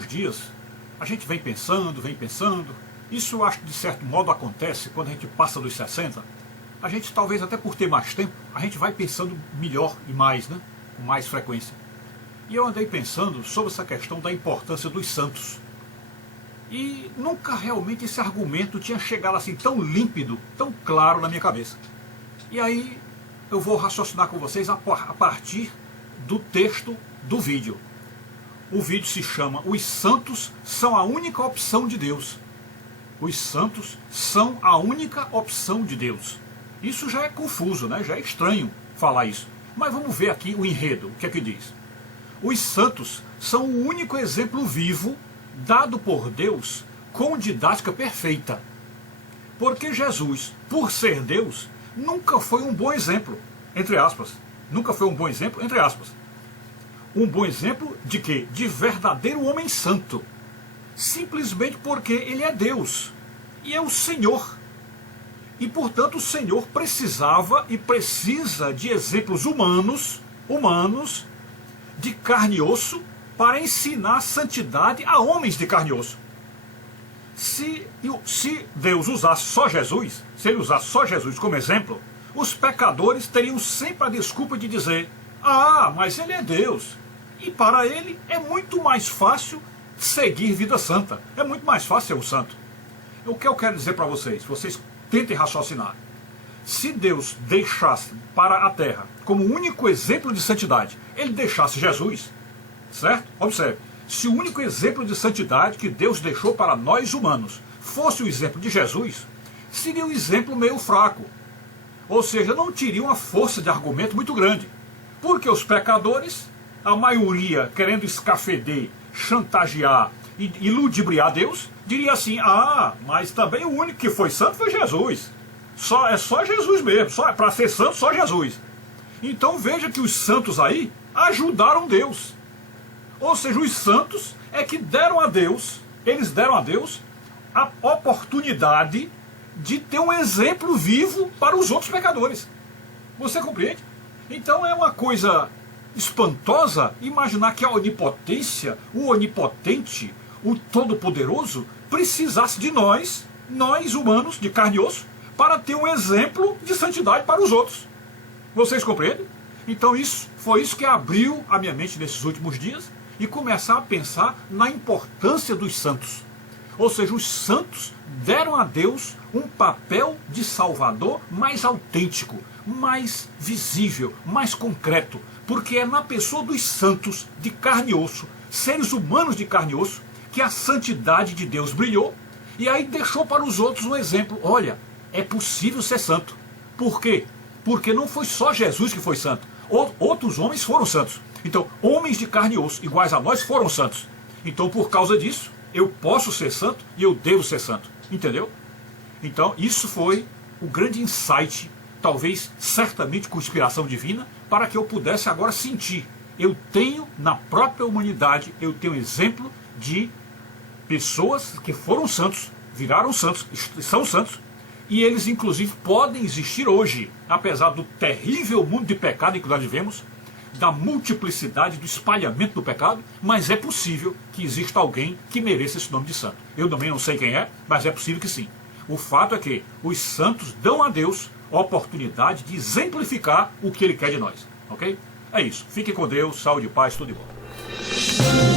últimos dias, a gente vem pensando, isso eu acho que de certo modo acontece quando a gente passa dos 60, a gente talvez até por ter mais tempo, a gente vai pensando melhor e mais, né? Com mais frequência. E eu andei pensando sobre essa questão da importância dos santos. E nunca realmente esse argumento tinha chegado assim tão límpido, tão claro na minha cabeça. E aí eu vou raciocinar com vocês a partir do texto do vídeo. O vídeo se chama Os Santos são a única opção de Deus. Os santos são a única opção de Deus. Isso já é confuso, né? Já é estranho falar isso. Mas vamos ver aqui o enredo, o que é que diz. Os santos são o único exemplo vivo dado por Deus com didática perfeita. Porque Jesus, por ser Deus, nunca foi um bom exemplo, entre aspas. Nunca foi um bom exemplo, entre aspas. Um bom exemplo de quê? De verdadeiro homem santo. Simplesmente porque ele é Deus. E é o Senhor. E portanto o Senhor precisava e precisa de exemplos humanos, de carne e osso, para ensinar santidade a homens de carne e osso. Se Deus usasse só Jesus, se ele usasse só Jesus como exemplo, os pecadores teriam sempre a desculpa de dizer: ah, mas ele é Deus. E para ele é muito mais fácil seguir vida santa. É muito mais fácil ser um santo. O que eu quero dizer para vocês tentem raciocinar. Se Deus deixasse para a terra como único exemplo de santidade, ele deixasse Jesus, certo? Observe, se o único exemplo de santidade que Deus deixou para nós humanos fosse o exemplo de Jesus, seria um exemplo meio fraco. Ou seja, não teria uma força de argumento muito grande. Porque os pecadores, a maioria querendo escafeder, chantagear e ludibriar Deus, diria assim: ah, mas também o único que foi santo foi Jesus. É só Jesus mesmo, para ser santo só Jesus. Então veja que os santos aí ajudaram Deus. Ou seja, os santos é que deram a Deus, eles deram a Deus a oportunidade de ter um exemplo vivo para os outros pecadores. Você compreende? Então é uma coisa espantosa imaginar que a onipotência, o onipotente, o todo-poderoso, precisasse de nós humanos, de carne e osso, para ter um exemplo de santidade para os outros. Vocês compreendem? Então foi isso que abriu a minha mente nesses últimos dias e começar a pensar na importância dos santos. Ou seja, os santos deram a Deus um papel de salvador mais autêntico, mais visível, mais concreto, porque é na pessoa dos santos de carne e osso, seres humanos de carne e osso, que a santidade de Deus brilhou, e aí deixou para os outros um exemplo. Olha, é possível ser santo. Por quê? Porque não foi só Jesus que foi santo. Outros homens foram santos. Então, homens de carne e osso, iguais a nós, foram santos. Então, por causa disso, eu posso ser santo e eu devo ser santo. Entendeu? Então, isso foi o grande insight, talvez, certamente com inspiração divina, para que eu pudesse agora sentir. Eu tenho, na própria humanidade, eu tenho exemplo de pessoas que foram santos, viraram santos, são santos, e eles inclusive podem existir hoje, apesar do terrível mundo de pecado em que nós vivemos, da multiplicidade, do espalhamento do pecado, mas é possível que exista alguém que mereça esse nome de santo. Eu também não sei quem é, mas é possível que sim. O fato é que os santos dão a Deus a oportunidade de exemplificar o que ele quer de nós, ok? É isso. Fique com Deus, saúde e paz, tudo de bom.